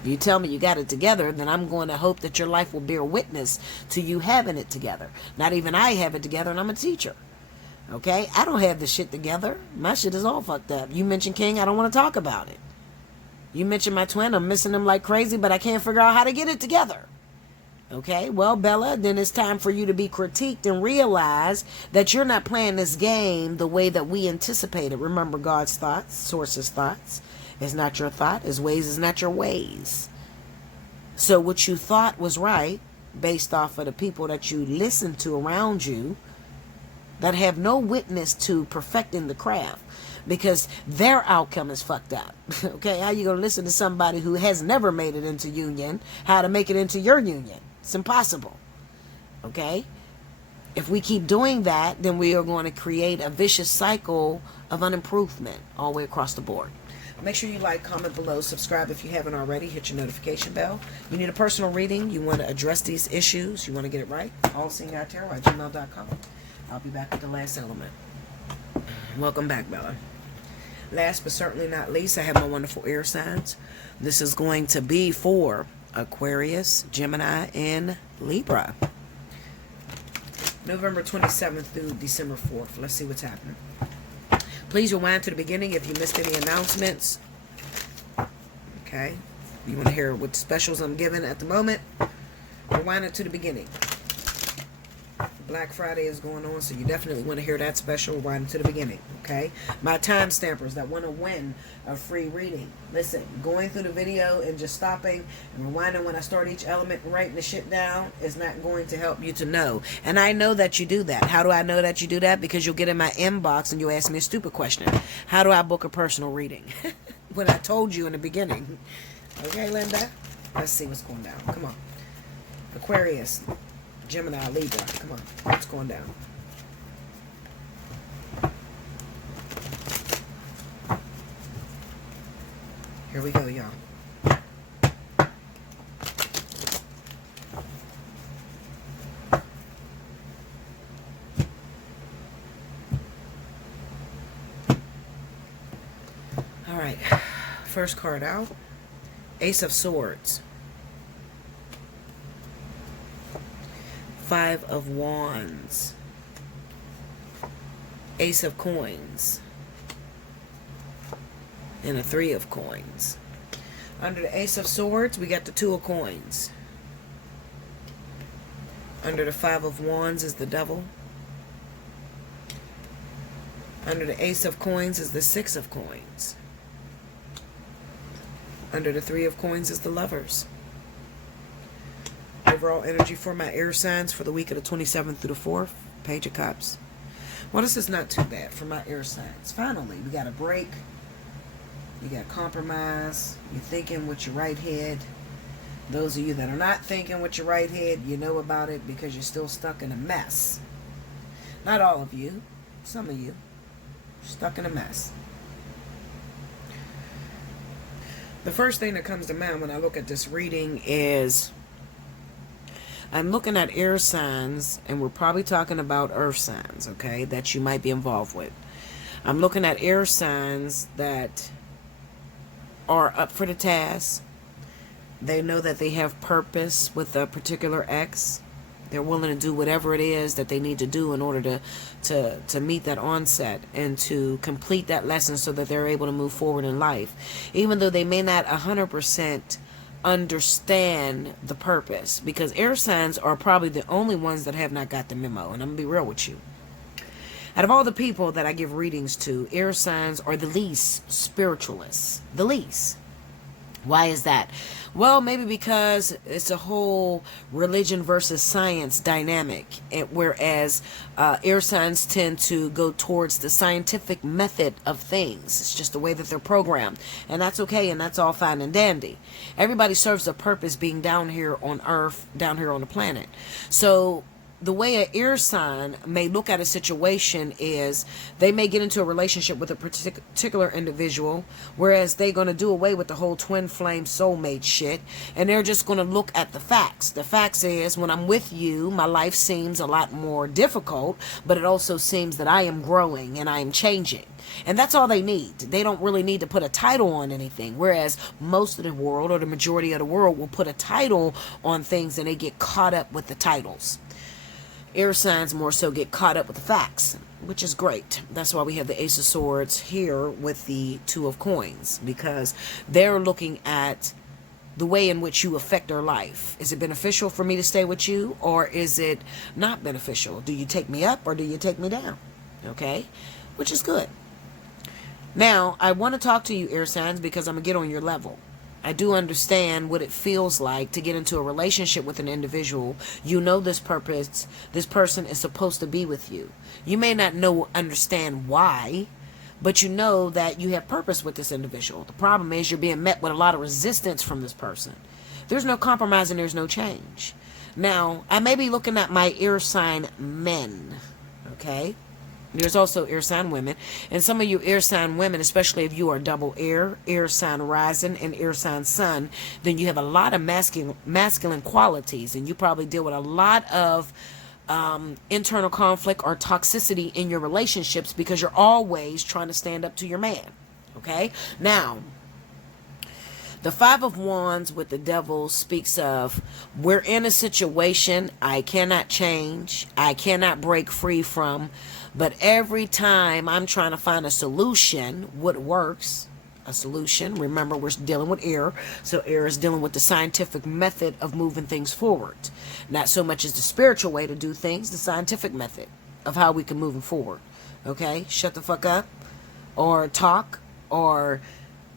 If you tell me you got it together, then I'm going to hope that your life will bear witness to you having it together. Not even I have it together, and I'm a teacher. Okay? I don't have this shit together. My shit is all fucked up. You mentioned King, I don't want to talk about it. You mentioned my twin, I'm missing him like crazy, but I can't figure out how to get it together. Okay? Well, Bella, then it's time for you to be critiqued and realize that you're not playing this game the way that we anticipated. Remember God's thoughts, source's thoughts. It's not your thought. His ways is not your ways. So what you thought was right, based off of the people that you listen to around you, that have no witness to perfecting the craft, because their outcome is fucked up. Okay, how you gonna listen to somebody who has never made it into union, how to make it into your union? It's impossible. Okay? If we keep doing that, then we are going to create a vicious cycle of unimprovement all the way across the board. Make sure you like, comment below, subscribe if you haven't already, hit your notification bell. You need a personal reading, you want to address these issues, you want to get it right, Allseeingeyetarot@gmail.com. I'll be back with the last element. Welcome back, Bella. Last but certainly not least, I have my wonderful air signs. This is going to be for Aquarius, Gemini, and Libra. November 27th through December 4th. Let's see what's happening. Please rewind to the beginning if you missed any announcements. Okay. You want to hear what specials I'm giving at the moment? Rewind it to the beginning. Black Friday is going on, so you definitely want to hear that special. Rewind it to the beginning. Okay. My time stampers that want to win a free reading. Listen, going through the video and just stopping and rewinding when I start each element and writing the shit down is not going to help you to know. And I know that you do that. How do I know that you do that? Because you'll get in my inbox and you'll ask me a stupid question. How do I book a personal reading? When I told you in the beginning. Okay, Linda? Let's see what's going down. Come on. Aquarius, Gemini, Libra. Come on. What's going down? Here we go, y'all. All right. First card out. Ace of Swords. Five of Wands. Ace of Coins. And a Three of Coins. Under the Ace of Swords, we got the Two of Coins. Under the Five of Wands is the Devil. Under the Ace of Coins is the Six of Coins. Under the Three of Coins is the Lovers. Overall energy for my air signs for the week of the 27th through the 4th. Page of Cups. Well, this is not too bad for my air signs. Finally, we got a break. You got compromise. You're thinking with your right head. Those of you that are not thinking with your right head, you know about it because you're still stuck in a mess. Not all of you. Some of you. Stuck in a mess. The first thing that comes to mind when I look at this reading is I'm looking at air signs, and we're probably talking about earth signs, okay, that you might be involved with. I'm looking at air signs that are up for the task. They know that they have purpose with a particular X. They're willing to do whatever it is that they need to do in order to meet that onset and to complete that lesson so that they're able to move forward in life. Even though they may not 100% understand the purpose, because air signs are probably the only ones that have not got the memo. And I'm going to be real with you. Out of all the people that I give readings to, air signs are the least spiritualists. The least. Why is that? Well, maybe because it's a whole religion versus science dynamic. Whereas air signs tend to go towards the scientific method of things. It's just the way that they're programmed. And that's okay, and that's all fine and dandy. Everybody serves a purpose being down here on Earth, down here on the planet. So the way an air sign may look at a situation is they may get into a relationship with a particular individual, whereas they're going to do away with the whole twin flame soulmate shit, and they're just going to look at the facts. The facts is, when I'm with you, my life seems a lot more difficult, but it also seems that I am growing and I am changing. And that's all they need. They don't really need to put a title on anything. Whereas most of the world, or the majority of the world, will put a title on things and they get caught up with the titles. Air signs more so get caught up with the facts, which is great. That's why we have the Ace of Swords here with the Two of Coins, because they're looking at the way in which you affect their life. Is it beneficial for me to stay with you, or is it not beneficial? Do you take me up or do you take me down? Okay, which is good. Now, I want to talk to you, air signs, because I'm going to get on your level. I do understand what it feels like to get into a relationship with an individual. You know this person is supposed to be with you. You may not understand why, but you know that you have purpose with this individual. The problem is you're being met with a lot of resistance from this person. There's no compromise and there's no change. Now, I may be looking at my air sign men, okay? There's also air sign women. And some of you air sign women, especially if you are double air sign rising, and air sign sun, then you have a lot of masculine qualities. And you probably deal with a lot of internal conflict or toxicity in your relationships because you're always trying to stand up to your man. Okay? Now, the Five of Wands with the Devil speaks of, we're in a situation I cannot change, I cannot break free from, but every time I'm trying to find a solution, what works, a solution, remember we're dealing with air, so air is dealing with the scientific method of moving things forward. Not so much as the spiritual way to do things, the scientific method of how we can move them forward. Okay? Shut the fuck up, or talk, or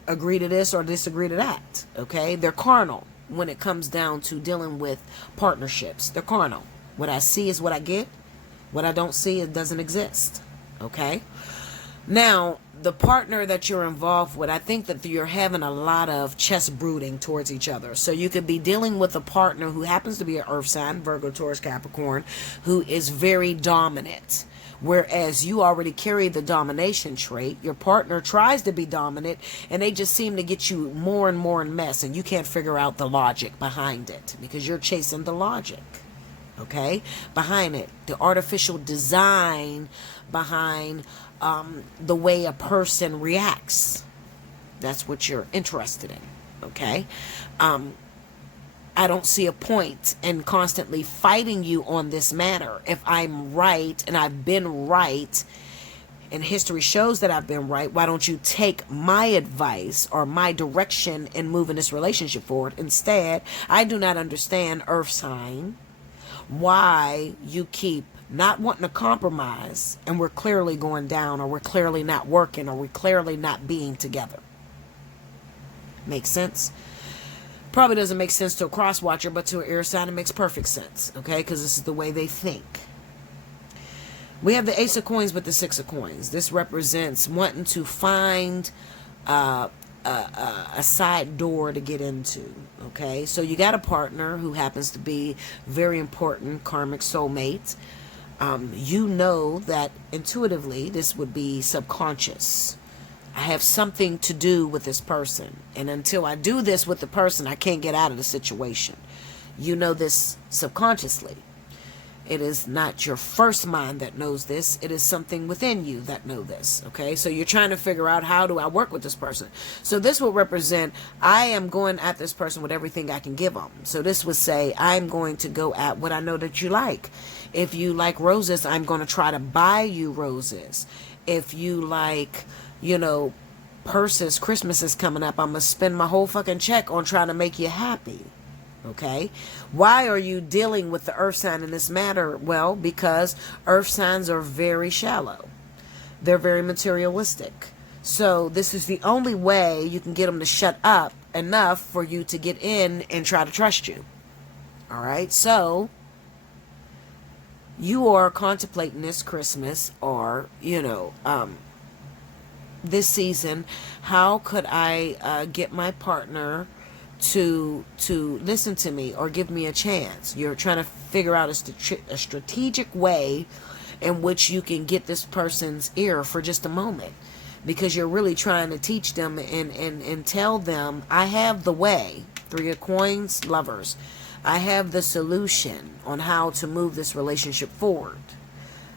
agree to this or disagree to that. Okay? They're carnal when it comes down to dealing with partnerships. They're carnal. What I see is what I get. What I don't see, it doesn't exist. Okay? Now, the partner that you're involved with, I think that you're having a lot of chest brooding towards each other. So you could be dealing with a partner who happens to be an earth sign, Virgo, Taurus, Capricorn, who is very dominant. Whereas you already carry the domination trait, your partner tries to be dominant, and they just seem to get you more and more in mess, and you can't figure out the logic behind it because you're chasing the logic, okay, behind it, the artificial design behind the way a person reacts. That's what you're interested in, okay? I don't see a point in constantly fighting you on this matter. If I'm right and I've been right, and history shows that I've been right, why don't you take my advice or my direction in moving this relationship forward? Instead, I do not understand, earth sign, why you keep not wanting to compromise, and we're clearly going down, or we're clearly not working, or we're clearly not being together. Makes sense? Probably doesn't make sense to a cross watcher, but to an air sign it makes perfect sense, okay? Because this is the way they think. We have the Ace of Coins with the Six of Coins. This represents wanting to find a side door to get into, okay? So you got a partner who happens to be very important, karmic soulmate. You know that intuitively this would be subconscious. I have something to do with this person, and until I do this with the person, I can't get out of the situation. You know this subconsciously. It is not your first mind that knows this. It is something within you that know this. Okay, so you're trying to figure out, how do I work with this person? So this will represent, I am going at this person with everything I can give them. So this would say, I'm going to go at what I know that you like. If you like roses, I'm going to try to buy you roses. If you like, purses, Christmas is coming up, I'm going to spend my whole fucking check on trying to make you happy. Okay? Why are you dealing with the earth sign in this matter? Well, because earth signs are very shallow. They're very materialistic. So this is the only way you can get them to shut up enough for you to get in and try to trust you. All right? So you are contemplating this Christmas, or, this season, how could I get my partner to listen to me or give me a chance? You're trying to figure out a strategic way in which you can get this person's ear for just a moment, because you're really trying to teach them and tell them, I have the way. Three of Coins, lovers. I have the solution on how to move this relationship forward.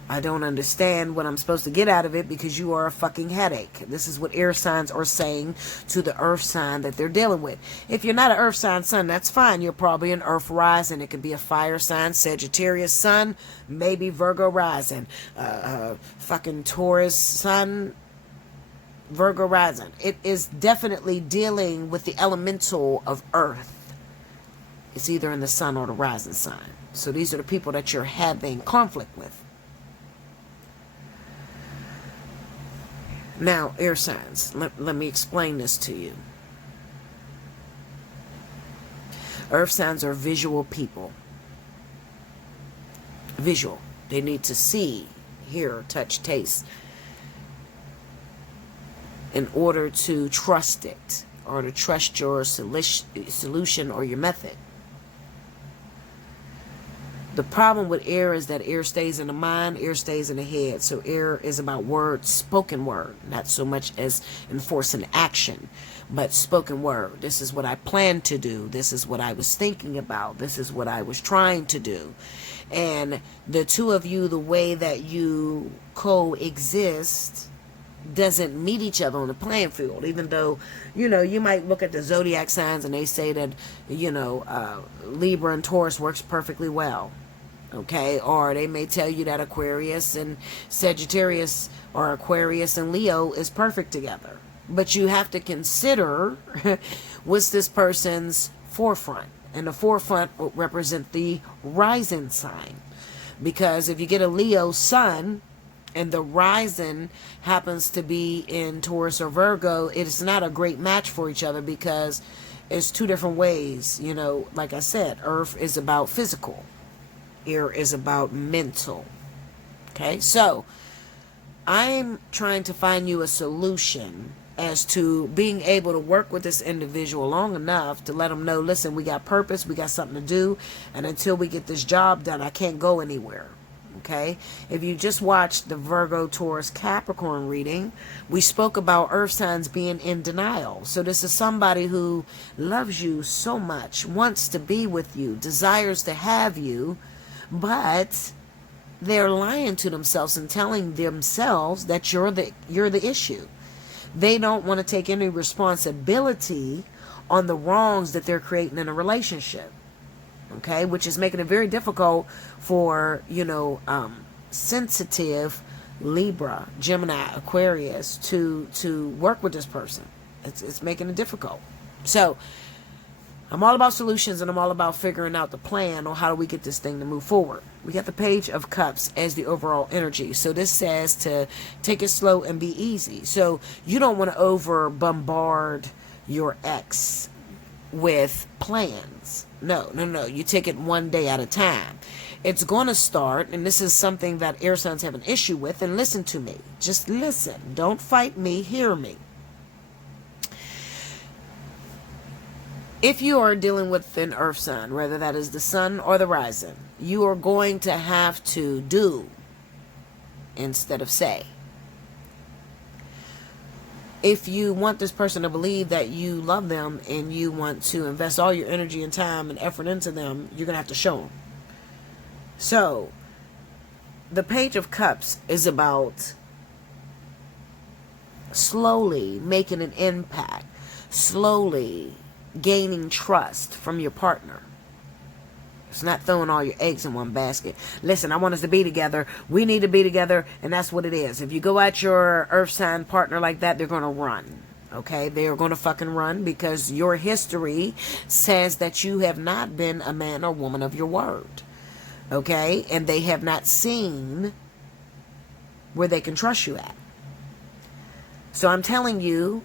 I don't understand what I'm supposed to get out of it because you are a fucking headache. This is what air signs are saying to the earth sign that they're dealing with. If you're not an earth sign sun, that's fine. You're probably an earth rising. It could be a fire sign, Sagittarius sun, maybe Virgo rising, fucking Taurus sun, Virgo rising. It is definitely dealing with the elemental of earth. It's either in the sun or the rising sign. So these are the people that you're having conflict with. Now, air signs, let me explain this to you. Earth signs are visual people. Visual. They need to see, hear, touch, taste in order to trust it, or to trust your solution or your method. The problem with air is that air stays in the mind, air stays in the head. So air is about words, spoken word, not so much as enforcing action, but spoken word. This is what I plan to do. This is what I was thinking about. This is what I was trying to do. And the two of you, the way that you coexist doesn't meet each other on the playing field, even though, you might look at the zodiac signs and they say that, Libra and Taurus works perfectly well. Okay, or they may tell you that Aquarius and Sagittarius or Aquarius and Leo is perfect together. But you have to consider what's this person's forefront. And the forefront will represent the rising sign. Because if you get a Leo sun and the rising happens to be in Taurus or Virgo, it is not a great match for each other because it's two different ways. Like I said, Earth is about physical. Air is about mental. Okay, so I'm trying to find you a solution as to being able to work with this individual long enough to let them know, listen, we got purpose, we got something to do, and until we get this job done, I can't go anywhere. Okay, if you just watched the Virgo, Taurus, Capricorn reading, we spoke about earth signs being in denial. So this is somebody who loves you so much, wants to be with you, desires to have you, but they're lying to themselves and telling themselves that you're the issue. They don't want to take any responsibility on the wrongs that they're creating in a relationship. Okay, which is making it very difficult for, sensitive Libra, Gemini, Aquarius to work with this person. It's making it difficult. So I'm all about solutions, and I'm all about figuring out the plan on how do we get this thing to move forward. We got the Page of Cups as the overall energy. So this says to take it slow and be easy. So you don't want to over bombard your ex with plans. No. You take it one day at a time. It's going to start, and this is something that air signs have an issue with, and listen to me. Just listen. Don't fight me. Hear me. If you are dealing with an earth sign, whether that is the sun or the rising, you are going to have to do instead of say. If you want this person to believe that you love them and you want to invest all your energy and time and effort into them, you're going to have to show them. So, the Page of Cups is about slowly making an impact, slowly gaining trust from your partner. It's not throwing all your eggs in one basket. Listen, I want us to be together. We need to be together, and that's what it is. If you go at your earth sign partner like that, they're going to run. Okay? They are going to fucking run because your history says that you have not been a man or woman of your word. Okay? And they have not seen where they can trust you at. So I'm telling you,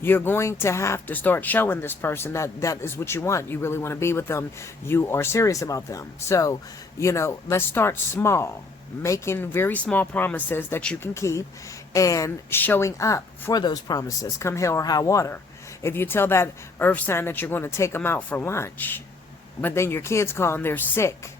you're going to have to start showing this person that is what you want. You really want to be with them. You are serious about them. So, let's start small. Making very small promises that you can keep and showing up for those promises, come hell or high water. If you tell that earth sign that you're going to take them out for lunch, but then your kids call and they're sick,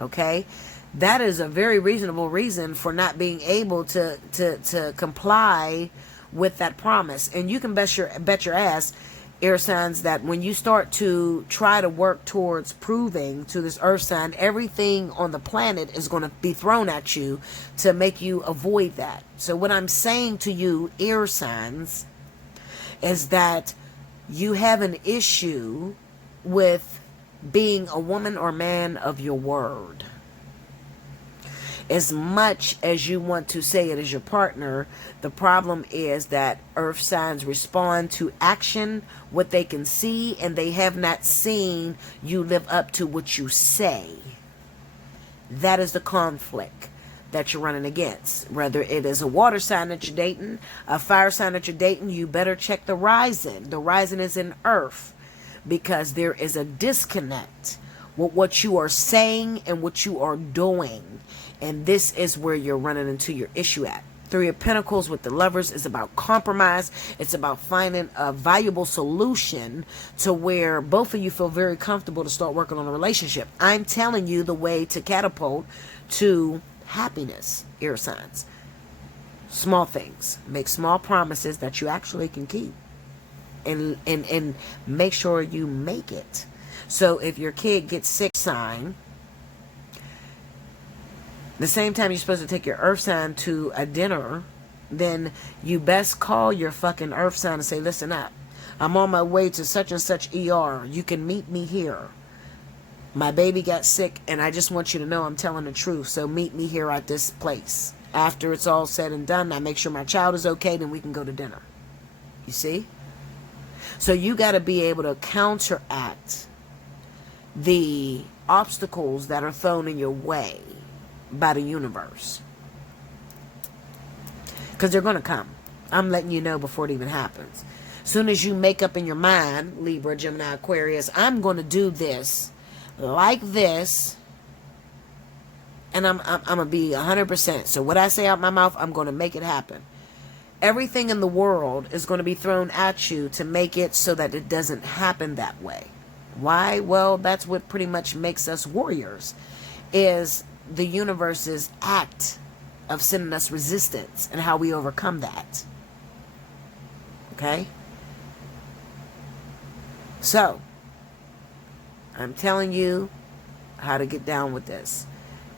okay? That is a very reasonable reason for not being able to comply with that promise. And you can bet your ass, air signs, that when you start to try to work towards proving to this earth sign, everything on the planet is going to be thrown at you to make you avoid that. So what I'm saying to you, air signs, is that you have an issue with being a woman or man of your word. As much as you want to say it as your partner, the problem is that earth signs respond to action, what they can see, and they have not seen you live up to what you say. That is the conflict that you're running against. Whether it is a water sign that you're dating, a fire sign that you're dating, you better check the rising. The rising is in earth because there is a disconnect with what you are saying and what you are doing. And this is where you're running into your issue at. Three of Pentacles with the Lovers is about compromise. It's about finding a valuable solution to where both of you feel very comfortable to start working on a relationship. I'm telling you the way to catapult to happiness, air signs. Small things. Make small promises that you actually can keep. And make sure you make it. So if your kid gets sick, sign, the same time you're supposed to take your earth sign to a dinner, then you best call your fucking earth sign and say, listen up, I'm on my way to such and such ER. You can meet me here. My baby got sick and I just want you to know I'm telling the truth. So meet me here at this place. After it's all said and done, I make sure my child is okay, then we can go to dinner. You see? So you got to be able to counteract the obstacles that are thrown in your way by the universe, because they're going to come. I'm letting you know before it even happens. Soon as you make up in your mind, Libra, Gemini, Aquarius, I'm going to do this like this, and I'm going to be 100%. So what I say out my mouth, I'm going to make it happen. Everything in the world is going to be thrown at you to make it so that it doesn't happen that way. Why? Well, that's what pretty much makes us warriors, is the universe's act of sending us resistance and how we overcome that. Okay? So, I'm telling you how to get down with this.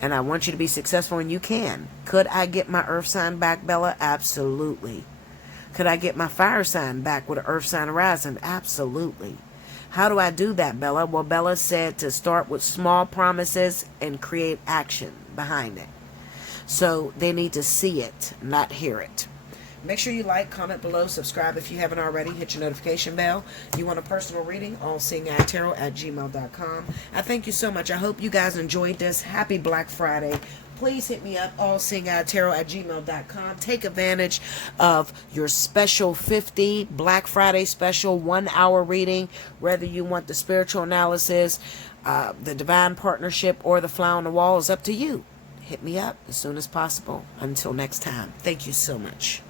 And I want you to be successful, and you can. Could I get my earth sign back, Bella? Absolutely. Could I get my fire sign back with an earth sign horizon? Absolutely. How do I do that, Bella? Well, Bella said to start with small promises and create action behind it. So they need to see it, not hear it. Make sure you like, comment below, subscribe if you haven't already. Hit your notification bell. You want a personal reading? Allseeingeyetarot@gmail.com. I thank you so much. I hope you guys enjoyed this. Happy Black Friday. Please hit me up, allseeingeyetarot@gmail.com. Take advantage of your special 50 Black Friday special 1-hour reading, whether you want the spiritual analysis, the divine partnership, or the fly on the wall is up to you. Hit me up as soon as possible. Until next time, thank you so much.